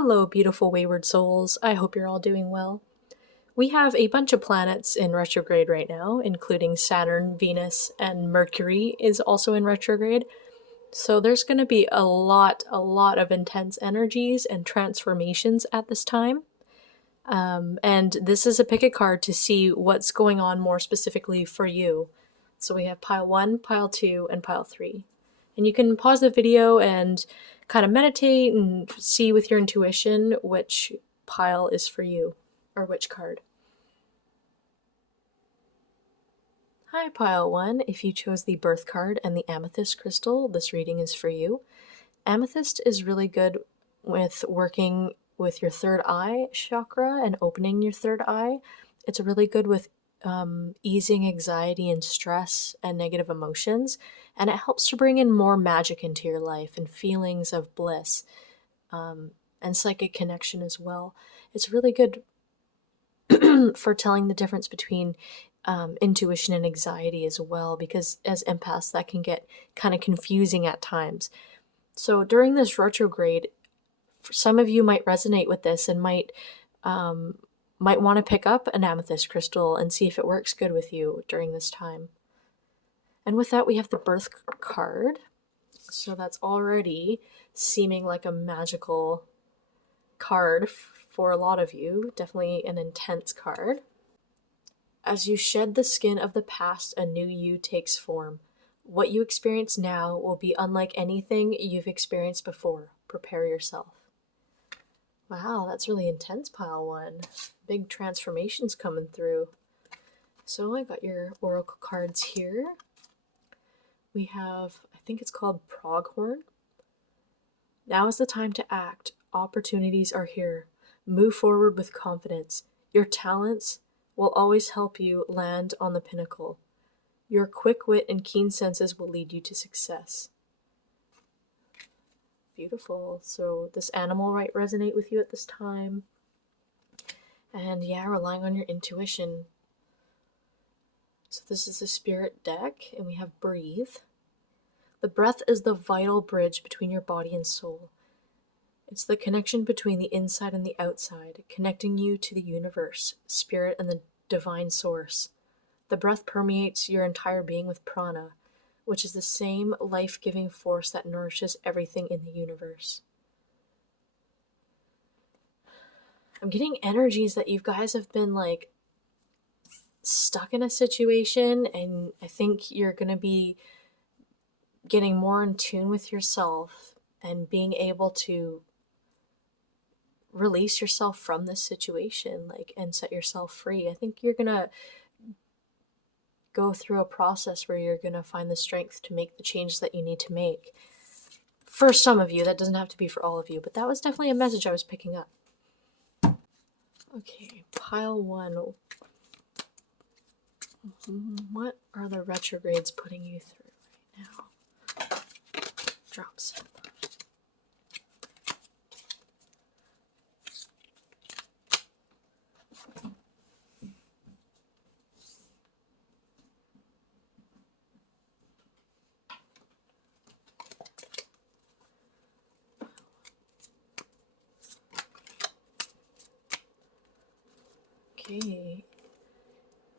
Hello, beautiful wayward souls. I hope you're all doing well. We have a bunch of planets in retrograde right now, including Saturn, Venus, and Mercury is also in retrograde. So there's going to be a lot of intense energies and transformations at this time. And this is a pick a card to see what's going on more specifically for you. So we have pile 1, pile 2, and pile 3. And you can pause the video and kind of meditate and see with your intuition which pile is for you, or which card. Hi, pile 1. If you chose the birth card and the amethyst crystal, this reading is for you. Amethyst is really good with working with your third eye chakra and opening your third eye. It's really good with easing anxiety and stress and negative emotions, and it helps to bring in more magic into your life and feelings of bliss and psychic connection as well. It's really good for telling the difference between intuition and anxiety as well, because as empaths that can get kind of confusing at times. So during this retrograde, some of you might resonate with this and might want to pick up an amethyst crystal and see if it works good with you during this time. And with that, we have the birth card. So that's already seeming like a magical card for a lot of you. Definitely an intense card. As you shed the skin of the past, a new you takes form. What you experience now will be unlike anything you've experienced before. Prepare yourself. Wow, that's really intense, pile 1. Big transformations coming through. So I got your oracle cards here. We have, I think it's called Pronghorn. Now is the time to act. Opportunities are here. Move forward with confidence. Your talents will always help you land on the pinnacle. Your quick wit and keen senses will lead you to success. Beautiful. So this animal might resonate with you at this time. And yeah, relying on your intuition. So this is the spirit deck, and we have breathe. The breath is the vital bridge between your body and soul. It's the connection between the inside and the outside, connecting you to the universe, spirit, and the divine source. The breath permeates your entire being with prana, which is the same life-giving force that nourishes everything in the universe. I'm getting energies that you guys have been like stuck in a situation, and I think you're going to be getting more in tune with yourself and being able to release yourself from this situation, and set yourself free. I think you're going to go through a process where you're going to find the strength to make the changes that you need to make. For some of you, that doesn't have to be for all of you, but that was definitely a message I was picking up. Okay, pile 1. What are the retrogrades putting you through right now? Drop some. Okay,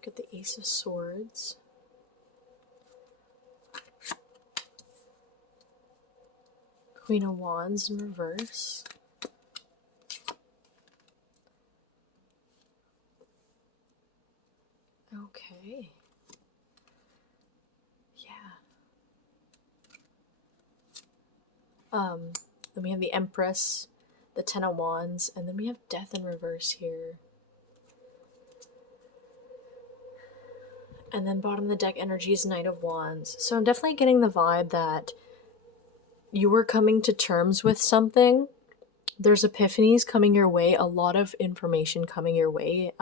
got the Ace of Swords. Queen of Wands in reverse. Okay. Yeah. Then we have the Empress, the Ten of Wands, and then we have Death in reverse here. And then bottom of the deck energy is Knight of Wands. So I'm definitely getting the vibe that you were coming to terms with something. There's epiphanies coming your way, a lot of information coming your way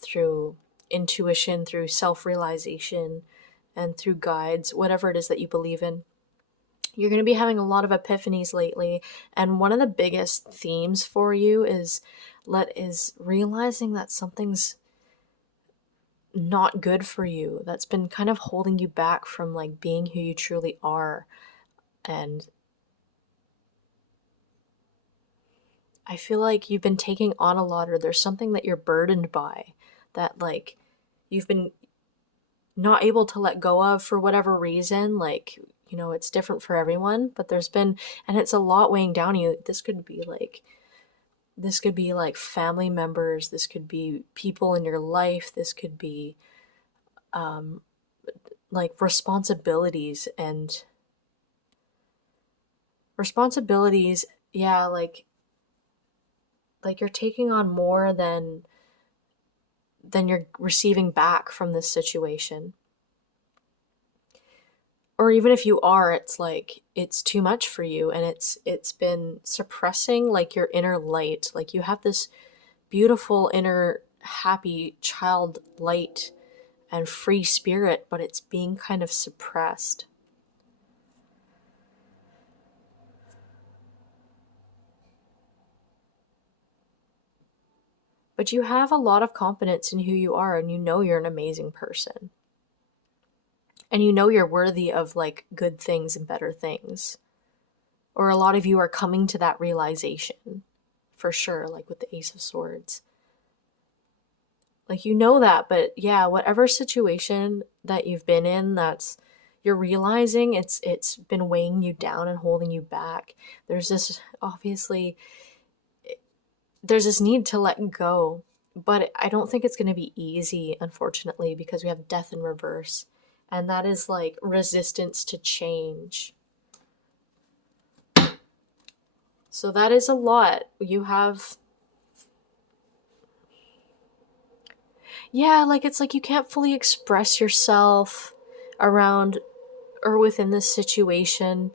through intuition, through self-realization, and through guides, whatever it is that you believe in. You're going to be having a lot of epiphanies lately, and one of the biggest themes for you is realizing that something's not good for you, that's been kind of holding you back from being who you truly are. And I feel like you've been taking on a lot, or there's something that you're burdened by that like you've been not able to let go of for whatever reason. Like, you know, it's different for everyone, but there's been, and it's a lot weighing down on you. This could be like family members, this could be people in your life, this could be um like responsibilities, yeah, like you're taking on more than you're receiving back from this situation. Or even if you are, it's like it's too much for you, and it's been suppressing like your inner light. Like you have this beautiful inner happy child light and free spirit, but it's being kind of suppressed. But you have a lot of confidence in who you are, and you know you're an amazing person. And you know you're worthy of like good things and better things. Or a lot of you are coming to that realization for sure, like with the Ace of Swords. Like you know that, but yeah, whatever situation that you've been in that's you're realizing it's been weighing you down and holding you back. There's this obviously there's this need to let go, but I don't think it's going to be easy, unfortunately, because we have death in reverse, and that is like resistance to change. So that is a lot. You have, yeah, like it's like you can't fully express yourself around or within this situation,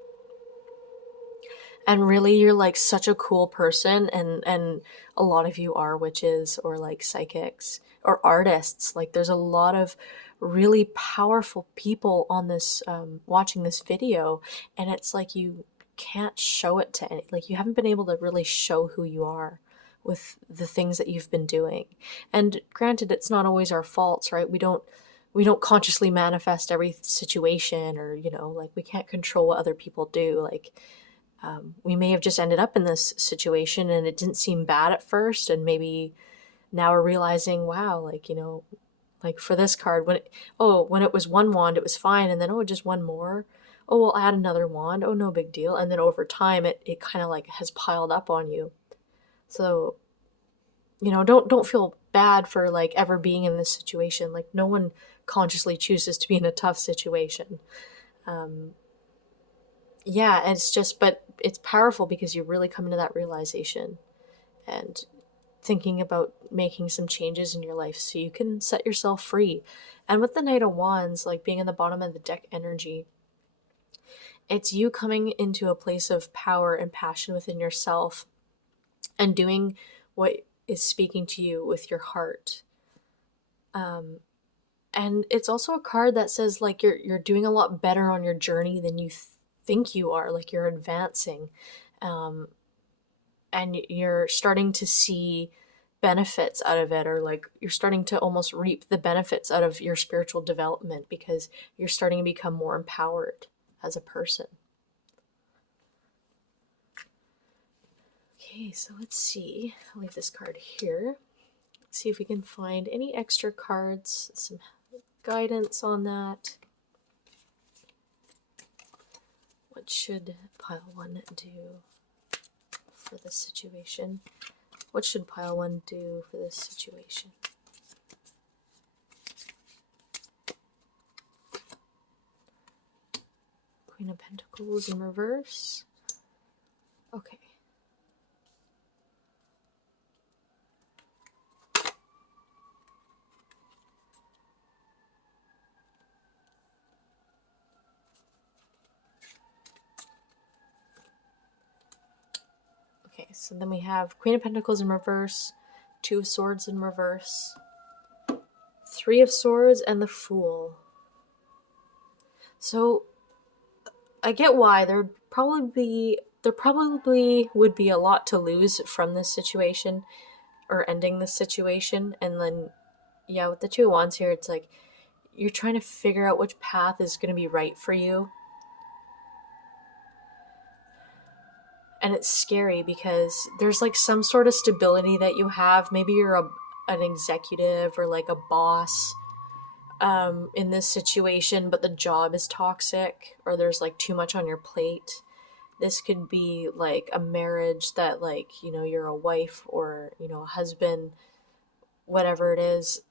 and really you're like such a cool person, and a lot of you are witches or like psychics or artists. Like there's a lot of really powerful people on this watching this video, and it's like you can't show it to any, like you haven't been able to really show who you are with the things that you've been doing. And granted, it's not always our faults, right? We don't consciously manifest every situation, or you know, like we can't control what other people do. Like we may have just ended up in this situation and it didn't seem bad at first, and maybe now we're realizing, wow, like, you know, like for this card, when it was one wand it was fine, and then just one more, oh we'll add another wand, oh no big deal, and then over time it kind of like has piled up on you. So, you know, don't feel bad for like ever being in this situation. Like no one consciously chooses to be in a tough situation. um yeah, and it's just, but it's powerful because you really come into that realization and thinking about making some changes in your life so you can set yourself free. And with the Knight of Wands, like being in the bottom of the deck energy, it's you coming into a place of power and passion within yourself and doing what is speaking to you with your heart. And it's also a card that says like you're doing a lot better on your journey than you think you are. Like you're advancing, um, and you're starting to see benefits out of it, or like you're starting to almost reap the benefits out of your spiritual development because you're starting to become more empowered as a person. Okay, so let's see. I'll leave this card here. Let's see if we can find any extra cards, some guidance on that. What should pile one do for this situation? What should pile one do for this situation? Queen of Pentacles in reverse. Okay. Okay, so then we have Queen of Pentacles in reverse, Two of Swords in reverse, Three of Swords, and the Fool. So I get why there probably would be a lot to lose from this situation, or ending this situation. And then yeah, with the Two of Wands here, it's like you're trying to figure out which path is going to be right for you. And it's scary because there's like some sort of stability that you have. Maybe you're an executive or like a boss in this situation, but the job is toxic or there's like too much on your plate. This could be like a marriage that, like, you know, you're a wife or, you know, a husband, whatever it is.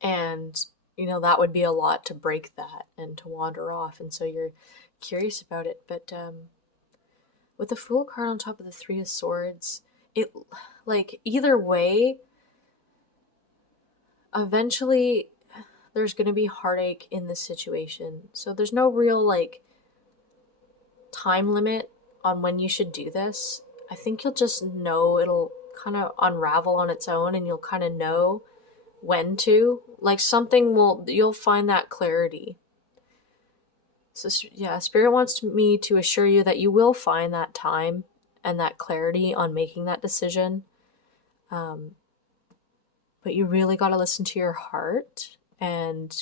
And, you know, that would be a lot to break that and to wander off. And so you're curious about it. But with the Fool card on top of the Three of Swords, it, like, either way, eventually there's going to be heartache in this situation. So there's no real, like, time limit on when you should do this. I think you'll just know, it'll kind of unravel on its own and you'll kind of know when to. Like, something will, you'll find that clarity. So yeah, Spirit wants me to assure you that you will find that time and that clarity on making that decision. But you really got to listen to your heart, and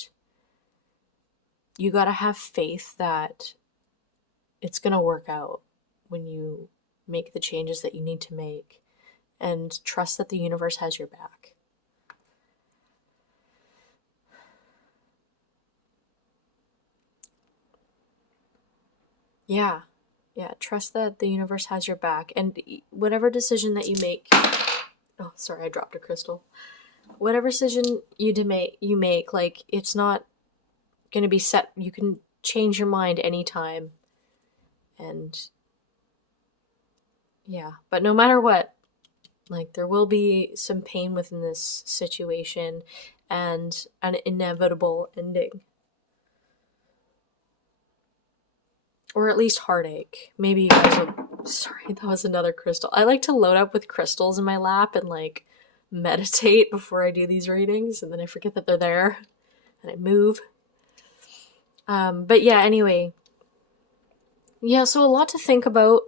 you got to have faith that it's going to work out when you make the changes that you need to make, and trust that the universe has your back. Yeah, trust that the universe has your back, and whatever decision that you make, oh, sorry, I dropped a crystal. Whatever decision you make, like, it's not going to be set. You can change your mind anytime. And yeah, but no matter what, like, there will be some pain within this situation and an inevitable ending. Or at least heartache. Maybe you guys will... Sorry, that was another crystal. I like to load up with crystals in my lap and, like, meditate before I do these readings, and then I forget that they're there, and I move. But yeah, anyway. Yeah, so a lot to think about.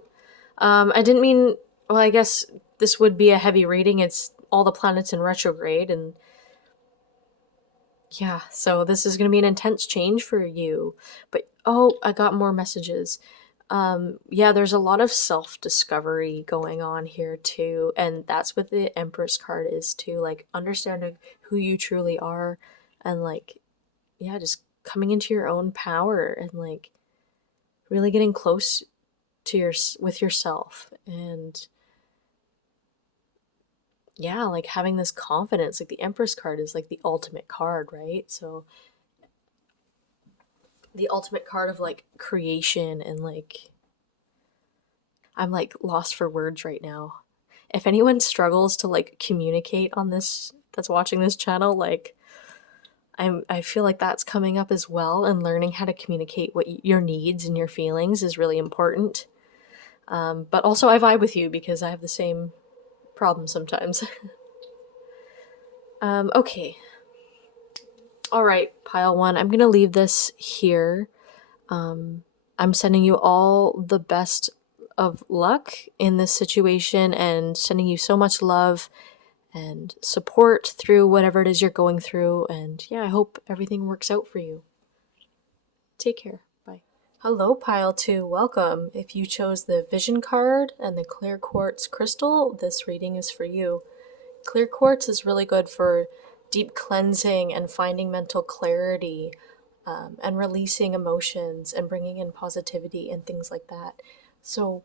I didn't mean... Well, I guess this would be a heavy reading. It's all the planets in retrograde, and yeah, so this is going to be an intense change for you. But, oh, I got more messages. Yeah, there's a lot of self-discovery going on here too, and that's what the Empress card is too, like, understanding who you truly are, and, like, yeah, just coming into your own power, and, like, really getting close to with yourself, and yeah, like, having this confidence. Like, the Empress card is like the ultimate card, right? So the ultimate card of, like, creation, and, like, I'm, like, lost for words right now. If anyone struggles to, like, communicate on this, that's watching this channel, like, I feel like that's coming up as well, and learning how to communicate what your needs and your feelings is really important. But also I vibe with you because I have the same problem sometimes. Okay. Alright, pile one. I'm gonna leave this here. I'm sending you all the best of luck in this situation, and sending you so much love and support through whatever it is you're going through. And yeah, I hope everything works out for you. Take care. Bye. Hello, pile 2. Welcome. If you chose the Vision card and the Clear Quartz crystal, this reading is for you. Clear Quartz is really good for deep cleansing and finding mental clarity, and releasing emotions and bringing in positivity and things like that. So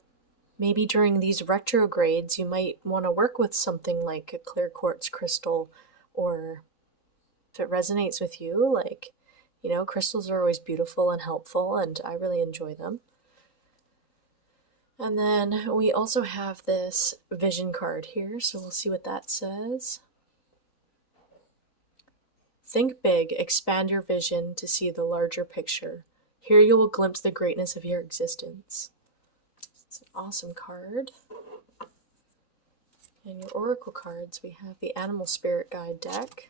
maybe during these retrogrades, you might want to work with something like a Clear Quartz crystal, or if it resonates with you, like, you know, crystals are always beautiful and helpful, and I really enjoy them. And then we also have this Vision card here, so we'll see what that says. Think big, expand your vision to see the larger picture. Here you will glimpse the greatness of your existence. It's an awesome card. And your oracle cards, we have the Animal Spirit Guide deck.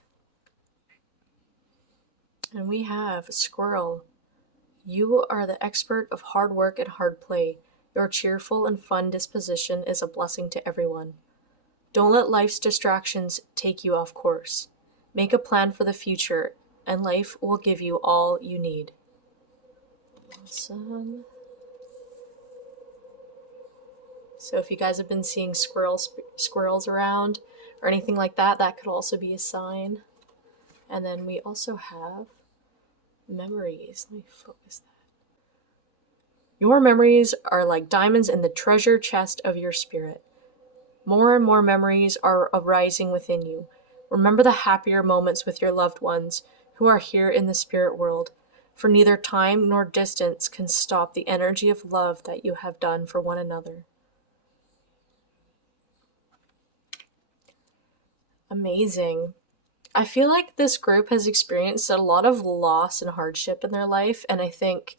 And we have Squirrel. You are the expert of hard work and hard play. Your cheerful and fun disposition is a blessing to everyone. Don't let life's distractions take you off course. Make a plan for the future, and life will give you all you need. Awesome. So if you guys have been seeing squirrels around or anything like that, that could also be a sign. And then we also have memories. Let me focus that. Your memories are like diamonds in the treasure chest of your spirit. More and more memories are arising within you. Remember the happier moments with your loved ones who are here in the spirit world, for neither time nor distance can stop the energy of love that you have done for one another. Amazing. I feel like this group has experienced a lot of loss and hardship in their life, and I think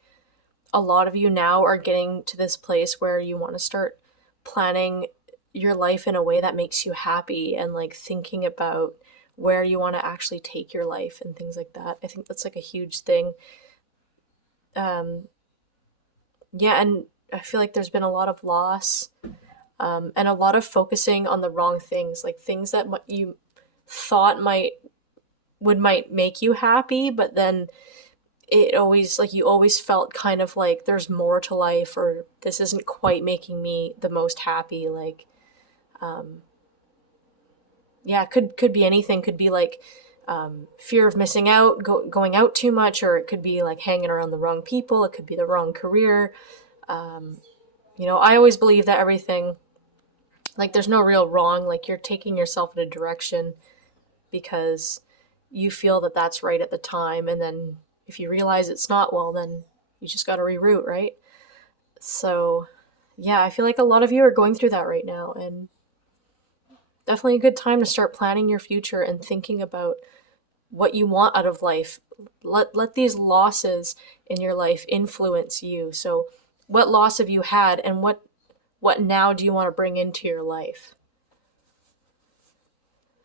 a lot of you now are getting to this place where you want to start planning your life in a way that makes you happy and like thinking about where you want to actually take your life and things like that. I think that's like a huge thing. Yeah, and I feel like there's been a lot of loss, and a lot of focusing on the wrong things, like things that you thought might make you happy, but then it always, like, you always felt kind of like there's more to life, or this isn't quite making me the most happy. Like, yeah, it could be anything. Could be like fear of missing out, going out too much, or it could be like hanging around the wrong people. It could be the wrong career. I always believe that everything, like, there's no real wrong. Like, you're taking yourself in a direction because you feel that that's right at the time, and then if you realize it's not, well, then you just got to reroute, right? So yeah, I feel like a lot of you are going through that right now, and definitely a good time to start planning your future and thinking about what you want out of life. Let these losses in your life influence you. So what loss have you had, and what now do you want to bring into your life?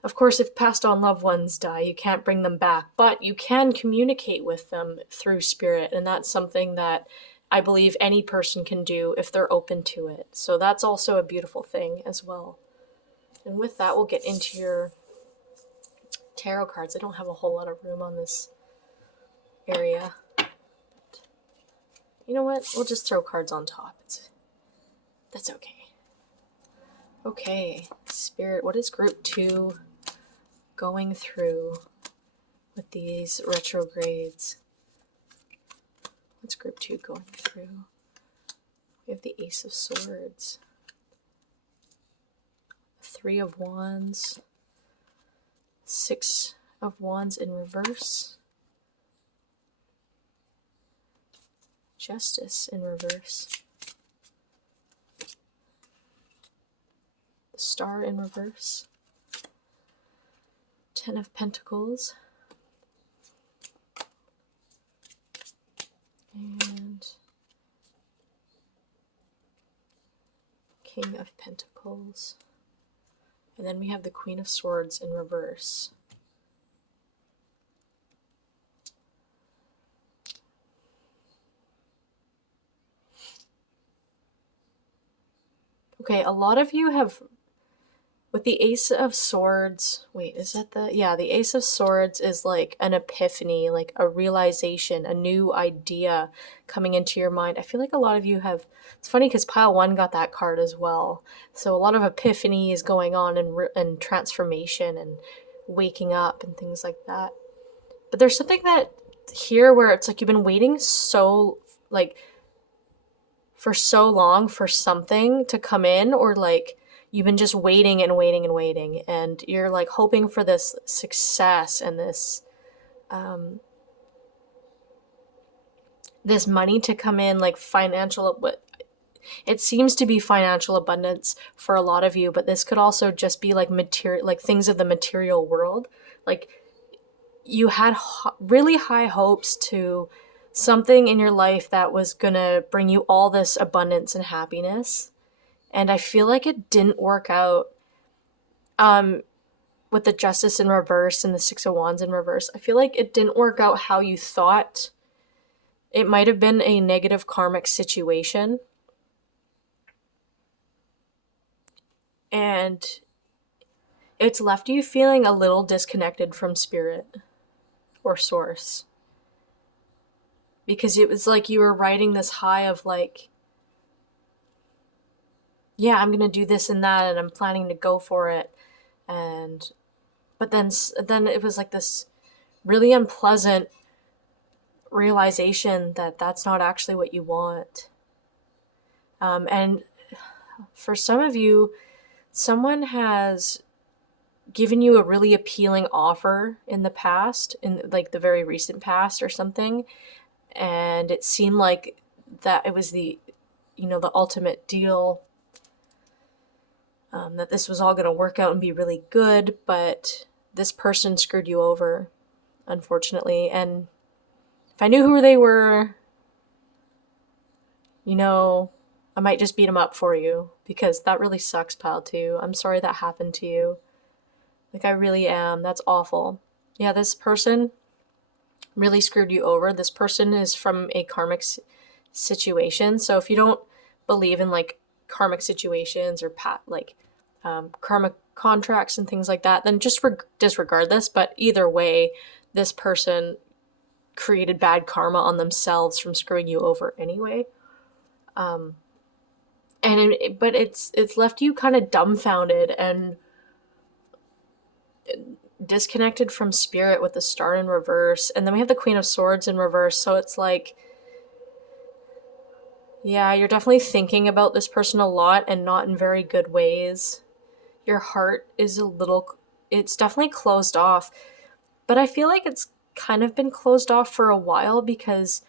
Of course, if passed on loved ones die, you can't bring them back, but you can communicate with them through spirit, and that's something that I believe any person can do if they're open to it. So that's also a beautiful thing as well. And with that, we'll get into your tarot cards. I don't have a whole lot of room on this area. You know what? We'll just throw cards on top. That's okay. Okay, Spirit, what is group 2 going through with these retrogrades? What's group 2 going through? We have the Ace of Swords, 3 of Wands, 6 of Wands in reverse, Justice in reverse, the Star in reverse, 10 of Pentacles, and King of Pentacles. And then we have the Queen of Swords in reverse. Okay, a lot of you have, with the Ace of Swords, wait, is that the Ace of Swords is like an epiphany, like a realization, a new idea coming into your mind. I feel like a lot of you have, it's funny because pile 1 got that card as well. So a lot of epiphany is going on, and transformation and waking up and things like that. But there's something that here where it's like you've been waiting for so long for something to come in, or like you've been just waiting and waiting and waiting, and you're like hoping for this success and this this money to come in, like financial, but it seems to be financial abundance for a lot of you, but this could also just be like material, like things of the material world. Like you had really high hopes to something in your life that was gonna bring you all this abundance and happiness, and I feel like it didn't work out. With the Justice in reverse and the 6 of Wands in reverse, I feel like it didn't work out how you thought. It might have been a negative karmic situation, and it's left you feeling a little disconnected from spirit or source, because it was like you were riding this high of like, yeah, I'm gonna do this and that, and I'm planning to go for it. But then it was like this really unpleasant realization that that's not actually what you want. And for some of you, someone has given you a really appealing offer in the past, in like the very recent past or something, and it seemed like that it was the, the ultimate deal, that this was all going to work out and be really good, but this person screwed you over, unfortunately. And if I knew who they were, I might just beat them up for you, because that really sucks, pal, too. I'm sorry that happened to you. Like, I really am. That's awful. Yeah, this person really screwed you over. This person is from a karmic situation. So if you don't believe in like karmic situations or karmic contracts and things like that, then just disregard this. But either way, this person created bad karma on themselves from screwing you over anyway. But it's left you kind of dumbfounded and disconnected from spirit with the Star in reverse, and then we have the Queen of Swords in reverse. So it's like, yeah, you're definitely thinking about this person a lot, and not in very good ways. Your heart is it's definitely closed off, but I feel like it's kind of been closed off for a while, because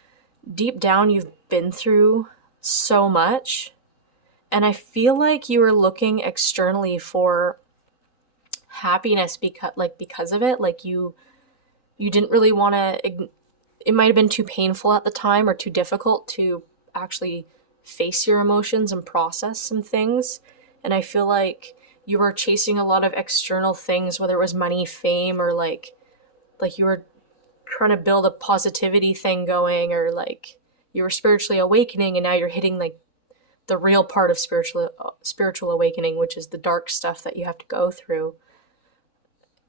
deep down you've been through so much, and I feel like you were looking externally for happiness because of it. Like you didn't really want to, it might have been too painful at the time, or too difficult to actually face your emotions and process some things. And I feel like you were chasing a lot of external things, whether it was money, fame, or like you were trying to build a positivity thing going, or like you were spiritually awakening, and now you're hitting like the real part of spiritual awakening, which is the dark stuff that you have to go through.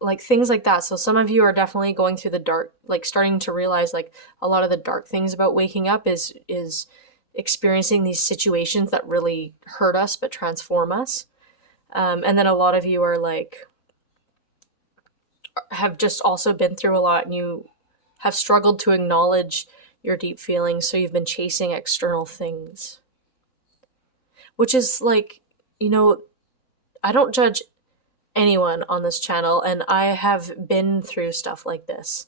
Like things like that. So some of you are definitely going through the dark, like starting to realize like a lot of the dark things about waking up is experiencing these situations that really hurt us but transform us. And then a lot of you are like, have just also been through a lot, and you have struggled to acknowledge your deep feelings, so you've been chasing external things, which is like, I don't judge anyone on this channel, and I have been through stuff like this.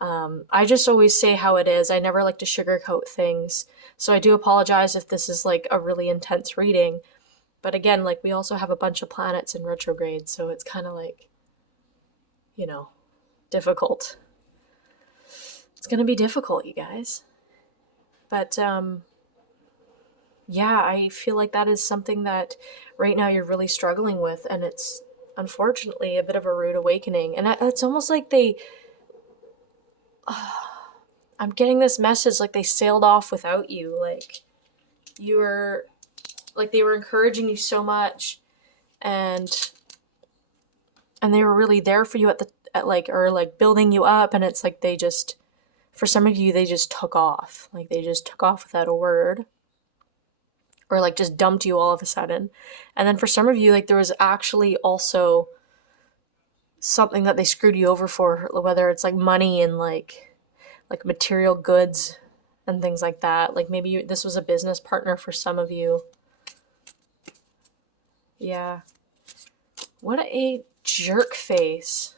I just always say how it is. I never like to sugarcoat things. So I do apologize if this is like a really intense reading. But again, like we also have a bunch of planets in retrograde, so it's kind of like, difficult. It's going to be difficult, you guys. But yeah, I feel like that is something that right now you're really struggling with, and it's unfortunately a bit of a rude awakening. And it's almost like I'm getting this message like they sailed off without you. Like you were, like they were encouraging you so much, and they were really there for you or building you up, and it's like for some of you, they just took off. Like they just took off without a word, or like just dumped you all of a sudden. And then for some of you, like there was actually also something that they screwed you over for, whether it's like money and like material goods and things like that. Like maybe this was a business partner for some of you. Yeah. What a jerk face.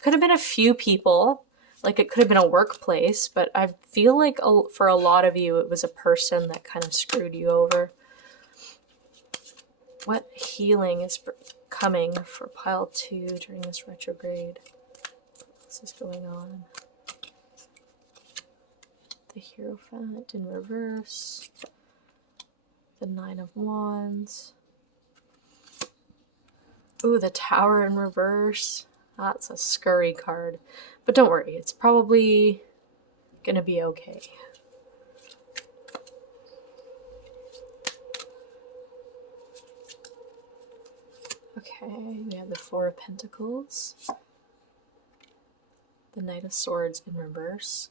Could have been a few people. Like it could have been a workplace, but I feel like for a lot of you, it was a person that kind of screwed you over. What healing is coming for pile 2 during this retrograde? What's this going on? The Hierophant in reverse. The 9 of Wands. Ooh, the Tower in reverse. That's a scurry card. But don't worry, it's probably gonna be okay. Okay, we have the 4 of Pentacles. The Knight of Swords in reverse.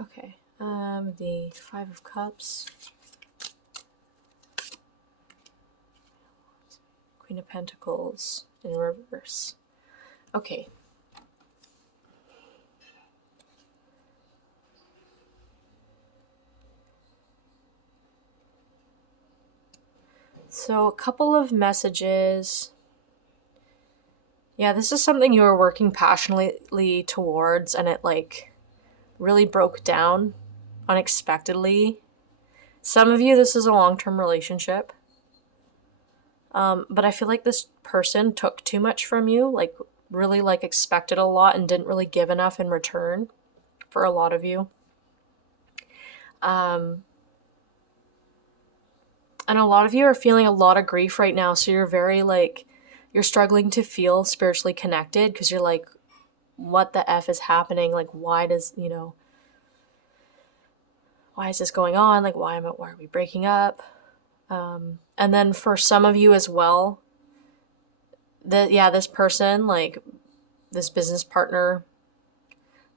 Okay, the Five of Cups, Queen of Pentacles in reverse. Okay. So a couple of messages. Yeah, this is something you were working passionately towards, and it like really broke down unexpectedly. Some of you, this is a long-term relationship. But I feel like this person took too much from you, like really like expected a lot and didn't really give enough in return for a lot of you. And a lot of you are feeling a lot of grief right now, so you're very like, you're struggling to feel spiritually connected because you're like, what the F is happening? Like, why does, why is this going on? Like, why are we breaking up? And then for some of you as well, this person, like this business partner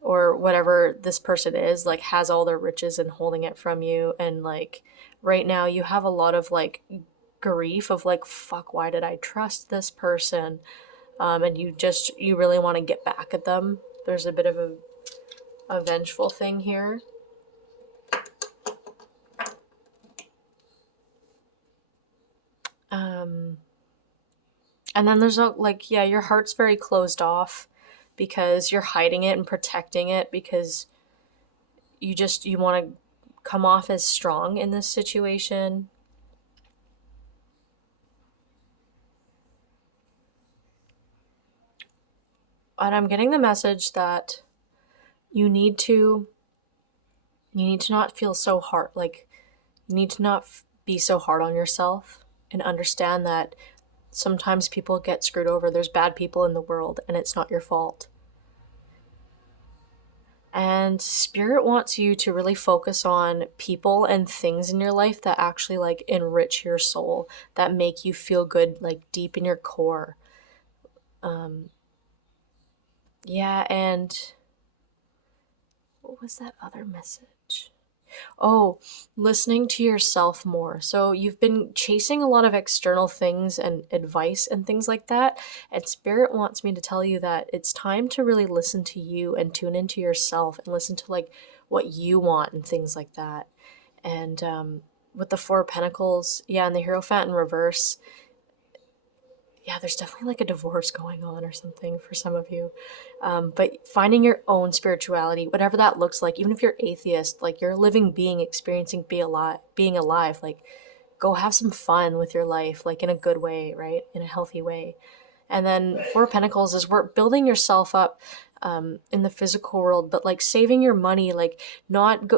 or whatever this person is, like has all their riches and holding it from you. And like right now you have a lot of like grief of like, fuck, why did I trust this person? And you really want to get back at them. There's a bit of a vengeful thing here. And then there's like, yeah, your heart's very closed off because you're hiding it and protecting it because you want to come off as strong in this situation. And I'm getting the message that you need to not feel so hard, like you need to not be so hard on yourself and understand that sometimes people get screwed over. There's bad people in the world and it's not your fault. And Spirit wants you to really focus on people and things in your life that actually like enrich your soul, that make you feel good, like deep in your core. Yeah, and what was that other message? Oh, listening to yourself more. So you've been chasing a lot of external things and advice and things like that. And Spirit wants me to tell you that it's time to really listen to you and tune into yourself and listen to like what you want and things like that. And with the Four of Pentacles, yeah, and the Hierophant in reverse, yeah, there's definitely like a divorce going on or something for some of you. But finding your own spirituality, whatever that looks like, even if you're atheist, like you're a living being experiencing being alive, like go have some fun with your life, like in a good way, right? In a healthy way. And then Four of Pentacles is we're building yourself up in the physical world, but like saving your money, like not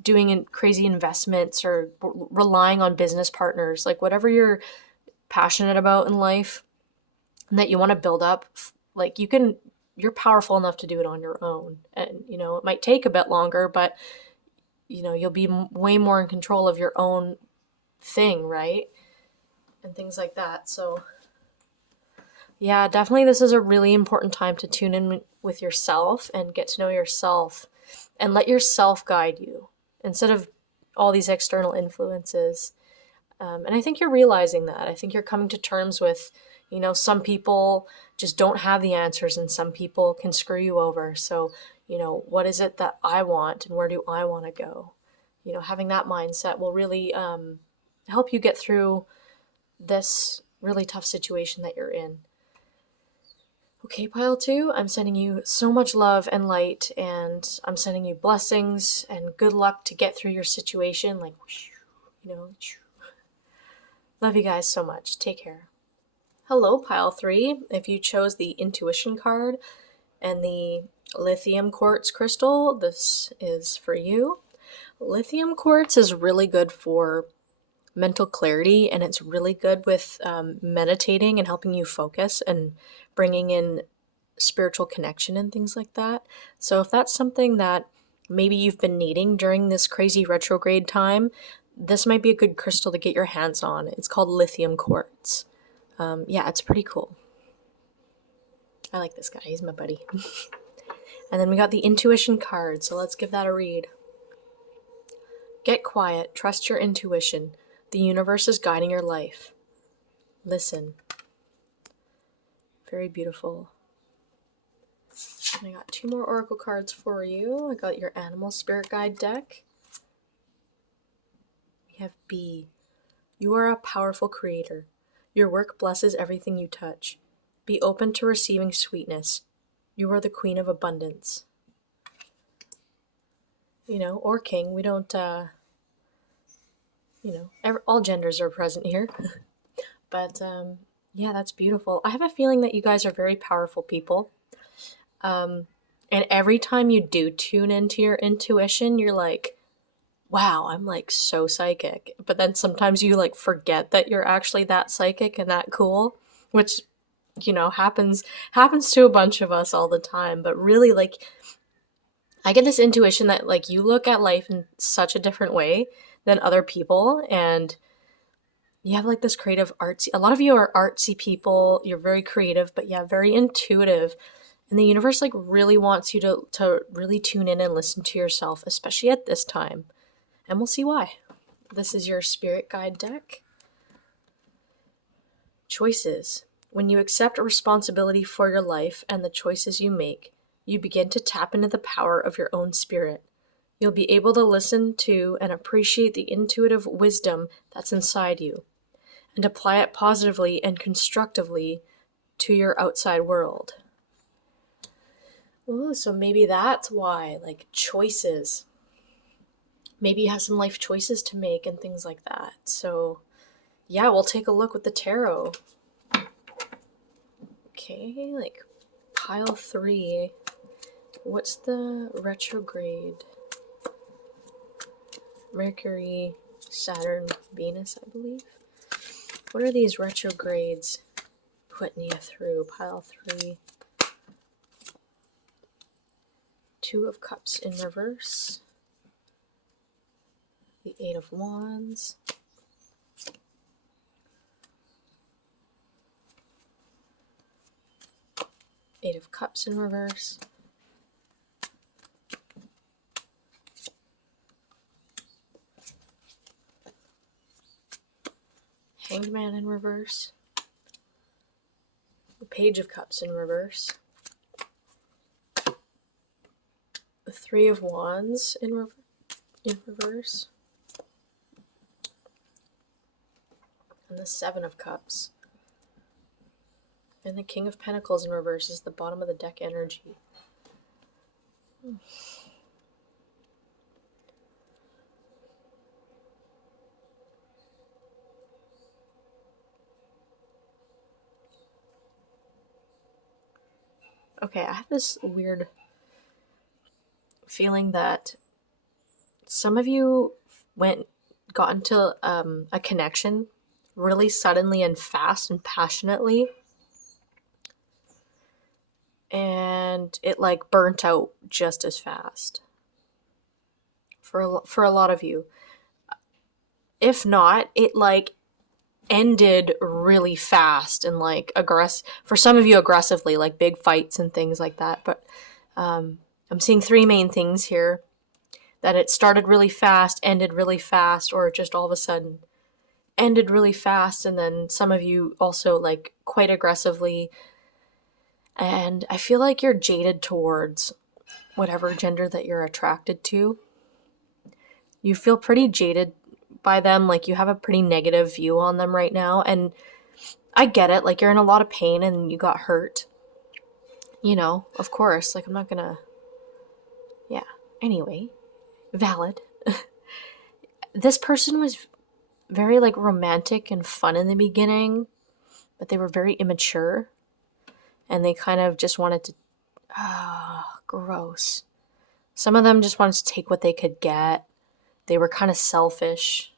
doing crazy investments or relying on business partners, like whatever you're passionate about in life and that you want to build up, like you're powerful enough to do it on your own. And it might take a bit longer, but you'll be way more in control of your own thing, right? And things like that. So yeah, definitely this is a really important time to tune in with yourself and get to know yourself and let yourself guide you instead of all these external influences. And I think you're realizing that. I think you're coming to terms with, some people just don't have the answers and some people can screw you over. So, what is it that I want and where do I want to go? Having that mindset will really help you get through this really tough situation that you're in. Okay, pile 2, I'm sending you so much love and light, and I'm sending you blessings and good luck to get through your situation. Like, love you guys so much. Take care. Hello, pile 3. If you chose the intuition card and the lithium quartz crystal, this is for you. Lithium quartz is really good for mental clarity, and it's really good with meditating and helping you focus and bringing in spiritual connection and things like that. So if that's something that maybe you've been needing during this crazy retrograde time, this might be a good crystal to get your hands on. It's called lithium quartz. Yeah, it's pretty cool. I like this guy. He's my buddy. And then we got the intuition card, so let's give that a read. Get quiet, trust your intuition. The universe is guiding your life. Listen. Very beautiful. And I got 2 more oracle cards for you. I got your animal spirit guide deck. We have B. You are a powerful creator. Your work blesses everything you touch. Be open to receiving sweetness. You are the queen of abundance. You know, or king. We don't, all genders are present here. But, yeah, that's beautiful. I have a feeling that you guys are very powerful people. And every time you do tune into your intuition, you're like, wow, I'm like so psychic. But then sometimes you like forget that you're actually that psychic and that cool, which, happens to a bunch of us all the time. But really, like, I get this intuition that like you look at life in such a different way than other people, and you have like this creative artsy, a lot of you are artsy people, you're very creative, but yeah, very intuitive. And the universe like really wants you to really tune in and listen to yourself, especially at this time. And we'll see why. This is your spirit guide deck. Choices. When you accept responsibility for your life and the choices you make, you begin to tap into the power of your own spirit. You'll be able to listen to and appreciate the intuitive wisdom that's inside you and apply it positively and constructively to your outside world. Ooh, so maybe that's why, like, choices. Maybe you have some life choices to make and things like that. So, yeah, we'll take a look with the tarot. Okay, like, pile 3. What's the retrograde? Mercury, Saturn, Venus, I believe. What are these retrogrades putting you through? Pile 3. 2 of Cups in reverse. The 8 of Wands. Eight of Cups in reverse. Hanged Man in reverse. The Page of Cups in reverse. The 3 of Wands in reverse. And the 7 of Cups. And the King of Pentacles in reverse is the bottom of the deck energy. Okay, I have this weird feeling that some of you got into a connection really suddenly and fast and passionately, and it like burnt out just as fast for a lot of you. If not, it like ended really fast and like for some of you aggressively, like big fights and things like that. But I'm seeing 3 main things here: that it started really fast, ended really fast, or just all of a sudden ended really fast. And then some of you also like quite aggressively. And I feel like you're jaded towards whatever gender that you're attracted to. You feel pretty jaded by them, like you have a pretty negative view on them right now. And I get it, like you're in a lot of pain and you got hurt. Of course, like I'm not gonna... Yeah, anyway, valid. This person was very like romantic and fun in the beginning, but they were very immature. And they kind of just wanted to... gross. Some of them just wanted to take what they could get. They were kind of selfish.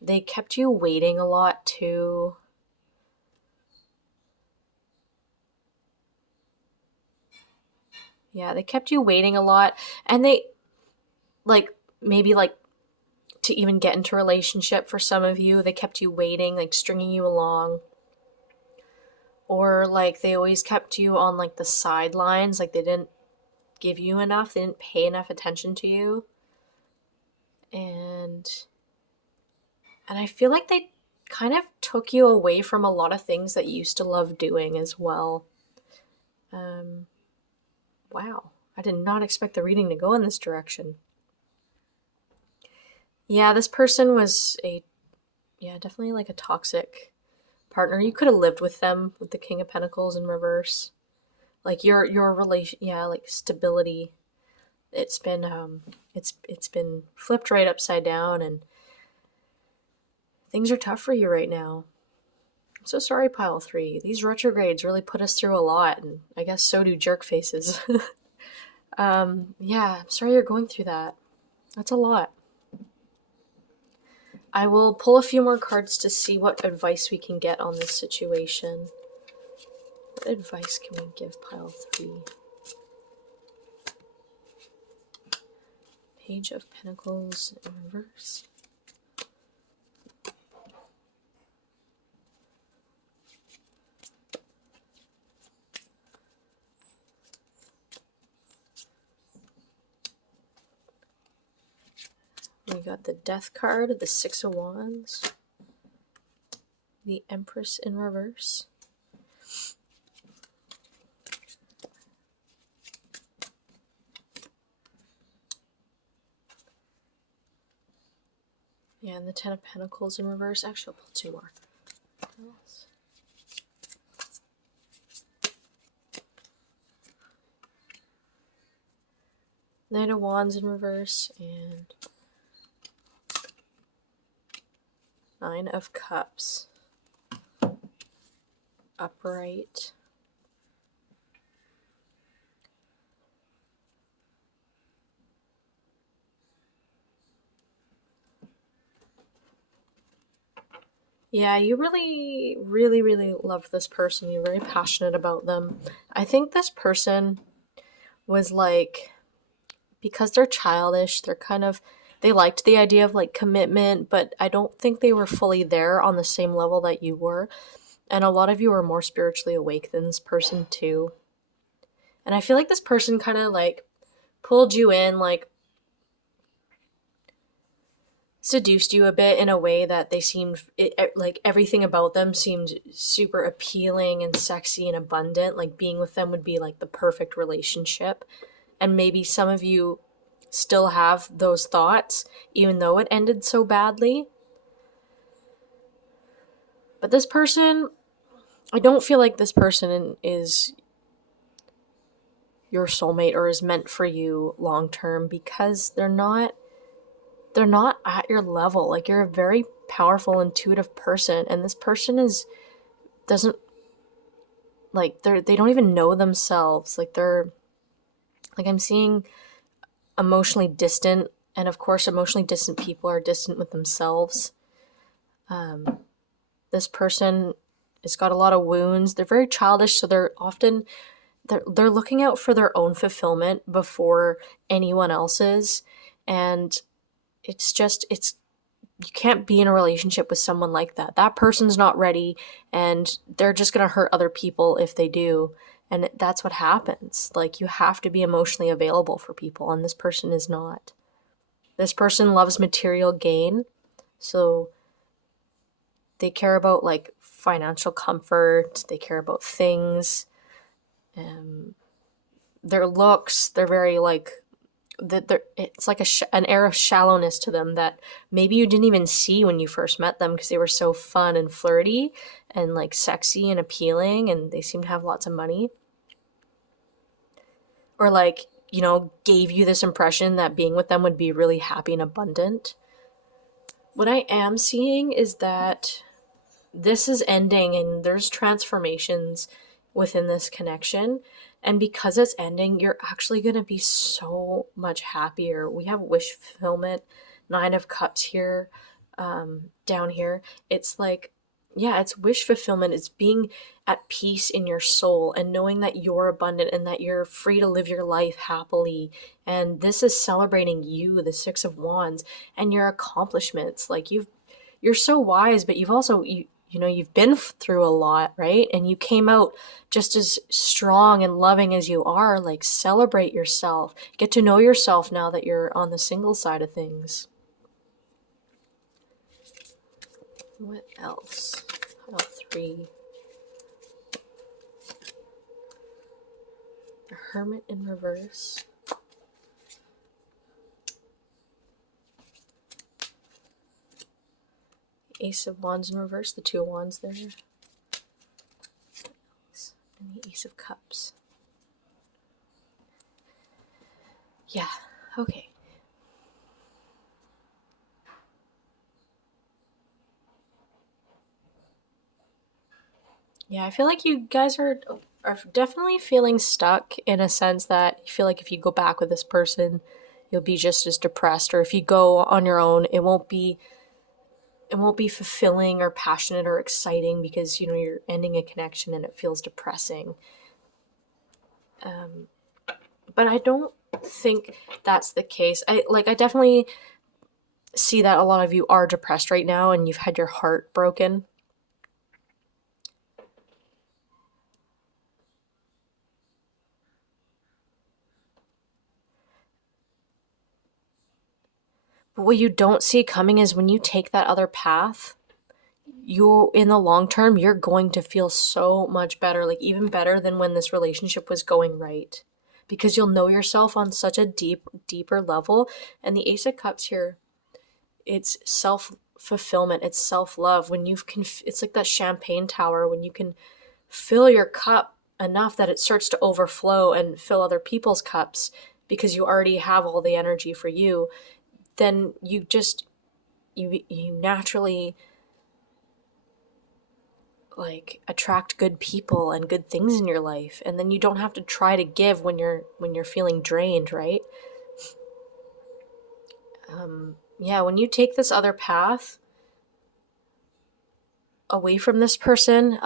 They kept you waiting a lot too. Yeah, they kept you waiting a lot. And they, like, maybe like to even get into a relationship for some of you, they kept you waiting, like stringing you along. Or like they always kept you on like the sidelines, like they didn't give you enough. They didn't pay enough attention to you. And I feel like they kind of took you away from a lot of things that you used to love doing as well. Wow. I did not expect the reading to go in this direction. Yeah, this person was definitely like a toxic partner. You could have lived with them with the King of Pentacles in reverse. Like your relation, like stability. It's been it's been flipped right upside down, and things are tough for you right now. I'm so sorry, pile 3. These retrogrades really put us through a lot, and I guess so do jerk faces. I'm sorry you're going through that. That's a lot. I will pull a few more cards to see what advice we can get on this situation. What advice can we give pile 3? Page of Pentacles in reverse. We got the Death card, the Six of Wands, the Empress in reverse. Yeah, and the Ten of Pentacles in reverse. Actually, I'll pull 2 more. Knight of Wands in reverse, and Nine of Cups. Upright. Yeah, you really, really, really love this person. You're very passionate about them. I think this person was like, because they're childish, they liked the idea of like commitment, but I don't think they were fully there on the same level that you were. And a lot of you are more spiritually awake than this person too. And I feel like this person kind of like pulled you in, like seduced you a bit in a way that they seemed, like everything about them seemed super appealing and sexy and abundant. Like being with them would be like the perfect relationship. And maybe some of you still have those thoughts, even though it ended so badly. But this person, I don't feel like this person is your soulmate or is meant for you long term, because they're not at your level. Like, you're a very powerful, intuitive person, and this person doesn't, like, they don't even know themselves. Like, I'm seeing emotionally distant, and of course emotionally distant people are distant with themselves. This person has got a lot of wounds. They're very childish, so they're often they're looking out for their own fulfillment before anyone else's. And it's you can't be in a relationship with someone like that. That person's not ready, and they're just going to hurt other people if they do. And that's what happens. Like, you have to be emotionally available for people, and this person is not. This person loves material gain, so they care about like financial comfort, they care about things, their looks, they're very like, it's like an air of shallowness to them that maybe you didn't even see when you first met them, because they were so fun and flirty and like sexy and appealing, and they seem to have lots of money. Or like, gave you this impression that being with them would be really happy and abundant. What I am seeing is that this is ending, and there's transformations within this connection. And because it's ending, you're actually going to be so much happier. We have wish fulfillment, 9 of Cups here, down here. It's like, it's wish fulfillment. It's being at peace in your soul and knowing that you're abundant and that you're free to live your life happily. And this is celebrating you, the 6 of Wands, and your accomplishments. Like, you're so wise, but you've you've been through a lot, right? And you came out just as strong and loving as you are. Like, celebrate yourself. Get to know yourself now that you're on the single side of things. What else? Pile 3. The Hermit in reverse. Ace of Wands in reverse, the 2 of Wands there. And the Ace of Cups. Yeah, okay. Yeah, I feel like you guys are definitely feeling stuck, in a sense that you feel like if you go back with this person, you'll be just as depressed, or if you go on your own, it won't be fulfilling or passionate or exciting, because you're ending a connection and it feels depressing. But I don't think that's the case. I definitely see that a lot of you are depressed right now and you've had your heart broken. But what you don't see coming is when you take that other path, in the long term, you're going to feel so much better, like even better than when this relationship was going right, because you'll know yourself on such a deeper level. And the Ace of Cups here, it's self-fulfillment, it's self-love. When it's like that champagne tower, when you can fill your cup enough that it starts to overflow and fill other people's cups, because you already have all the energy for you, then you naturally like attract good people and good things in your life, and then you don't have to try to give when you're feeling drained, right? Yeah, when you take this other path away from this person,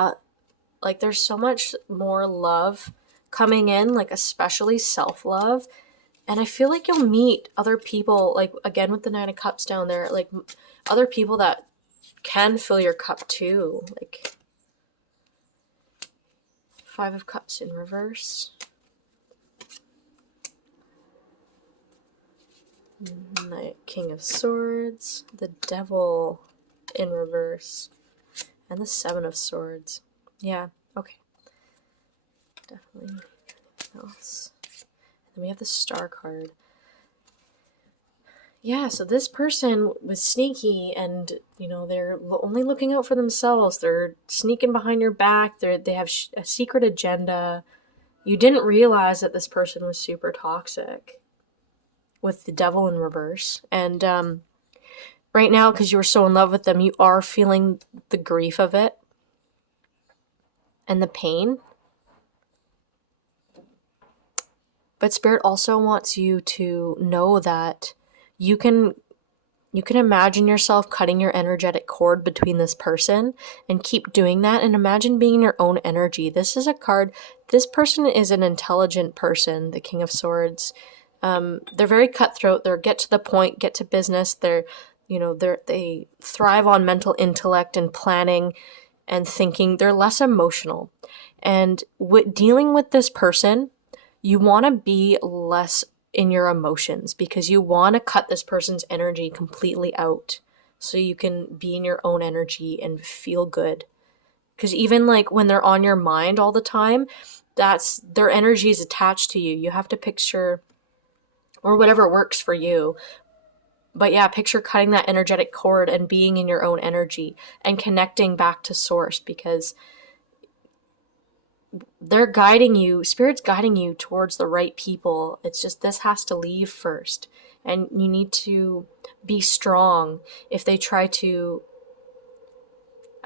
like there's so much more love coming in, like especially self-love. And I feel like you'll meet other people, like again with the 9 of Cups down there, like other people that can fill your cup too. Like 5 of Cups in reverse. The King of Swords, the Devil in reverse, and the 7 of Swords. Yeah, okay. Definitely else. Then we have the Star card. Yeah, so this person was sneaky, and they're only looking out for themselves. They're sneaking behind your back. They have a secret agenda. You didn't realize that this person was super toxic, with the Devil in reverse. And right now, because you were so in love with them, you are feeling the grief of it and the pain. But Spirit also wants you to know that you can imagine yourself cutting your energetic cord between this person, and keep doing that, and imagine being in your own energy. This is a card. This person is an intelligent person, the King of Swords. They're very cutthroat. They're get to the point, get to business. They thrive on mental intellect and planning and thinking. They're less emotional. And dealing with this person, you want to be less in your emotions, because you want to cut this person's energy completely out so you can be in your own energy and feel good. Because even like when they're on your mind all the time, that's their energy is attached to you. You have to picture, or whatever works for you. But yeah, picture cutting that energetic cord and being in your own energy and connecting back to source, because they're guiding you, Spirit's guiding you towards the right people. It's just this has to leave first. And you need to be strong. If they try to,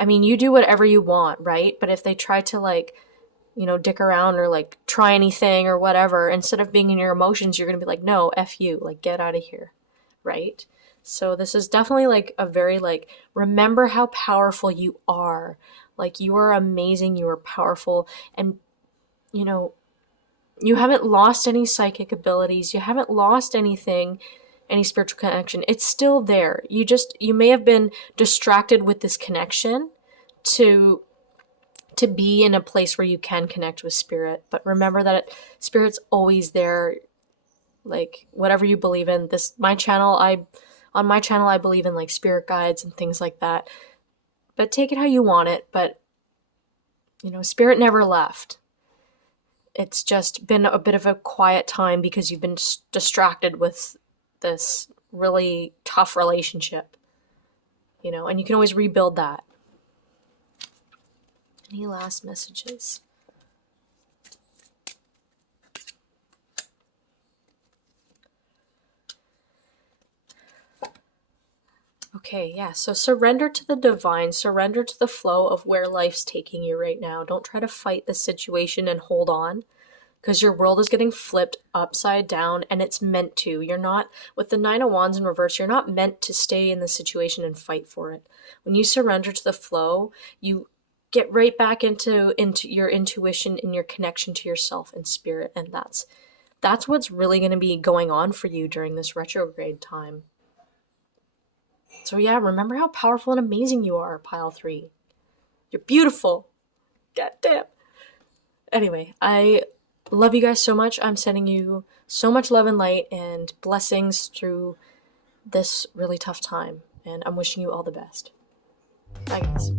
you do whatever you want, right? But if they try to dick around or like try anything or whatever, instead of being in your emotions, you're going to be like, no, F you, like get out of here, right? So this is definitely like a very remember how powerful you are. Like, you are amazing, you are powerful, and you haven't lost any psychic abilities, you haven't lost anything, any spiritual connection. It's still there. You may have been distracted with this connection, to be in a place where you can connect with spirit. But remember that spirit's always there. Like, whatever you believe in, on my channel I believe in like spirit guides and things like that. But take it how you want it. But spirit never left. It's just been a bit of a quiet time because you've been distracted with this really tough relationship. And you can always rebuild that. Any last messages? Okay, yeah, so surrender to the divine, surrender to the flow of where life's taking you right now. Don't try to fight the situation and hold on, because your world is getting flipped upside down, and it's meant to. You're not, with the Nine of Wands in reverse, you're not meant to stay in the situation and fight for it. When you surrender to the flow, you get right back into your intuition and your connection to yourself and spirit, and that's what's really going to be going on for you during this retrograde time. So yeah, remember how powerful and amazing you are, Pile 3. You're beautiful. God damn. Anyway, I love you guys so much. I'm sending you so much love and light and blessings through this really tough time. And I'm wishing you all the best. Bye, guys.